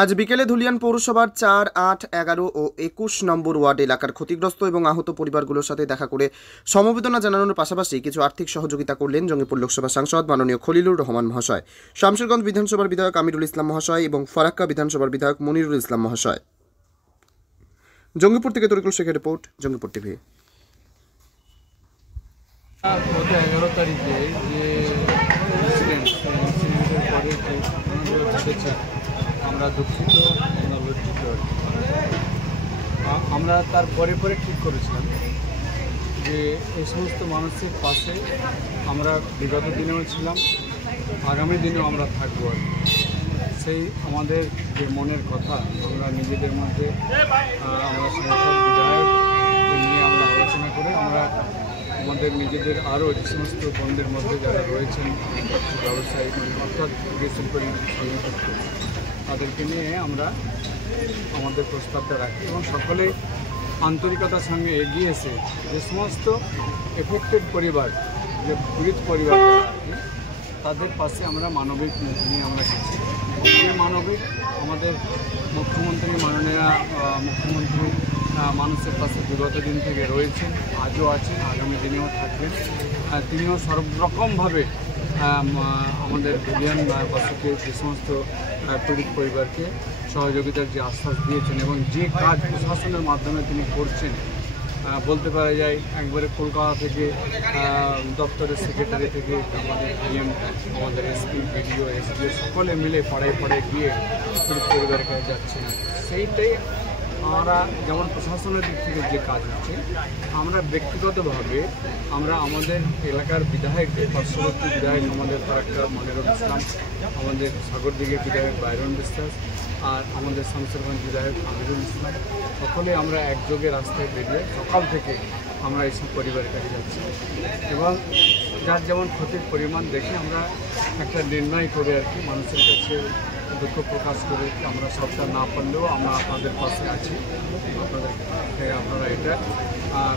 আজ বিকেলে ধুলিয়ান পৌরসভার 4, 8, 11 ও 21 নম্বর ওয়ার্ড এলাকার ক্ষতিগ্রস্ত এবং আহত পরিবারগুলোর সাথে দেখা করে সমবেদনা জানানোর পাশাপাশি কিছু আর্থিক সহযোগিতা করলেন জঙ্গিপুর লোকসভা সাংসদ মাননীয় খলিলুর রহমান মহাশয়, শামশেরগঞ্জ বিধানসভার বিধায়ক আমিরুল ইসলাম মহাশয় এবং ফারাক্কা বিধানসভার বিধায়ক মনিরুল ইসলাম মহাশয়। জঙ্গিপুর থেকে তরিকুল শেখের রিপোর্ট, জঙ্গিপুর টিভি। গত 11 তারিখে যে ইনসিডেন্টের পরে যে ঘটনাগুলো ঘটেছে আমরা দুঃখিত, আমরা লজ্জিত। আমরা তার পরে ঠিক করেছিলাম যে এই সমস্ত মানুষের পাশে আমরা বিগত দিনেও ছিলাম, আগামী দিনেও আমরা থাকবো। সেই আমাদের যে মনের কথা আমরা নিজেদের মধ্যে আমরা সংসদ বিধায়ক নিয়ে আমরা আলোচনা করে আমরা আমাদের নিজেদের আরও যে সমস্ত বন্ধের মধ্যে যারা রয়েছেন ব্যবসায়ী অর্থাৎ বেসরকারি তাদেরকে নিয়ে আমরা আমাদের প্রস্তাবটা রাখি এবং সকলে আন্তরিকতার সঙ্গে এগিয়ে এসে যে সমস্ত এফেক্টেড পরিবার, যে পীড়িত পরিবার তাদের পাশে আমরা মানবিক নিয়ে আমরা গেছি। এই মানবিক আমাদের মুখ্যমন্ত্রী মাননীয় মুখ্যমন্ত্রী মানুষের পাশে বিগত দিন থেকে রয়েছেন, আজও আছেন, আগামী দিনেও থাকবেন। তিনিও সর্বরকমভাবে আমাদের ধুলিয়ান বাসীকে যে সমস্ত পীড়িত পরিবারকে সহযোগিতার যে আশ্বাস দিয়েছেন এবং যে কাজ প্রশাসনের মাধ্যমে তিনি করছেন বলতে পারা যায়, একবারে কলকাতা থেকে দপ্তরের সেক্রেটারি থেকে আমাদের ডিএম, আমাদের এসপি, বিডিও, এসডিও সকলে মিলে পাড়ায় গিয়ে পীড়িত পরিবারের কাছে যাচ্ছেন। সেইটাই আমরা যেমন প্রশাসনের দিক থেকে যে কাজ হচ্ছে, আমরা ব্যক্তিগতভাবে আমরা আমাদের এলাকার বিধায়কদের, পার্শ্ববর্তী বিধায়ক আমাদের ফারাক্কা মনিরুল ইসলাম, আমাদের সাগরদিঘির বিধায়ক বাইরন বিশ্বাস আর আমাদের শামশেরগঞ্জ বিধায়ক আমিরুল ইসলাম, সকলে আমরা একযোগে রাস্তায় বেরিয়ে সকাল থেকে আমরা এইসব পরিবারের কাছে যাচ্ছি এবং যার যেমন ক্ষতির পরিমাণ দেখে আমরা একটা নির্ণয় করে আর কি মানুষের কাছে দুঃখ প্রকাশ করে আমরা সবটা না পারলেও আমরা আপনাদের পাশে আছি, আপনারা এটা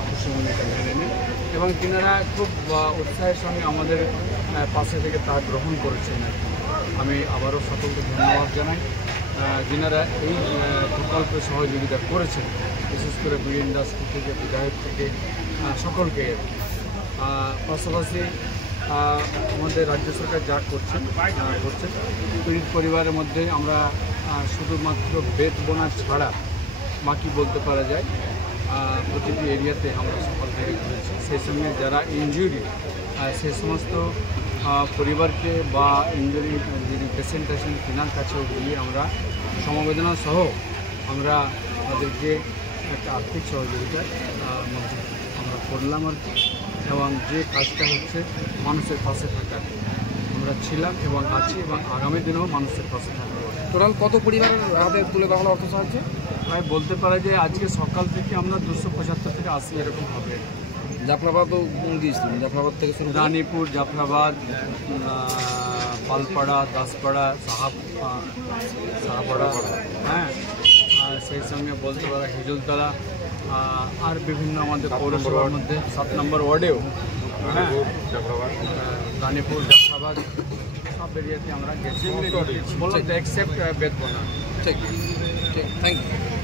খুশি মনে মেনে নিন এবং তিনারা খুব উৎসাহের সঙ্গে আমাদের পাশে থেকে তা গ্রহণ করেছেন। আমি আবারও সকলকে ধন্যবাদ জানাই যিনারা এই প্রকল্পে সহযোগিতা করেছেন, বিশেষ করে বিড়ি ইন্ডাস্ট্রি থেকে, বিধায়ক থেকে সকলকে। পাশাপাশি আমাদের রাজ্য সরকার যা করছেন পীড়িত পরিবারের মধ্যে আমরা শুধুমাত্র বেড বোনা ছাড়া বাকি বলতে পারা যায় প্রতিটি এরিয়াতে আমরা সকাল থেকে ঘুরেছি। সেই সঙ্গে যারা ইনজুরি সেই সমস্ত পরিবারকে বা ইনজুরি যিনি পেশেন্ট তিনার কাছেও গিয়ে আমরা সমবেদনা সহ আমরা তাদেরকে একটা আর্থিক সহযোগিতার মধ্যে আমরা করলাম আর কি। এবং যে কাজটা হচ্ছে মানুষের পাশে থাকার, আমরা ছিলাম এবং আছি এবং আগামী দিনেও মানুষের পাশে থাকবো। টোটাল কত পরিবারের হাতে তুলে দেওয়া হলো অর্থ সাহায্য? প্রায় বলতে পারা যায় আজকে সকাল থেকে আমরা 275 থেকে 80 এরকম হবে। জাফরাবাদও গিয়েছিলাম, জাফরাবাদ থেকে শুরু রানীপুর, জাফরাবাদ, পালপাড়া, দাসপাড়া, সাহাপাড়া, হ্যাঁ, সেই সঙ্গে বলতে পারা হিজলতলা আর বিভিন্ন আমাদের পৌরসভার মধ্যে 7 নম্বর ওয়ার্ডেও, হ্যাঁ, রানীপুর, জাফরাবাদ সব এরিয়াতে আমরা গেছি বললাম, এক্সেপ্ট বেদবনা। ঠিক, থ্যাংক ইউ।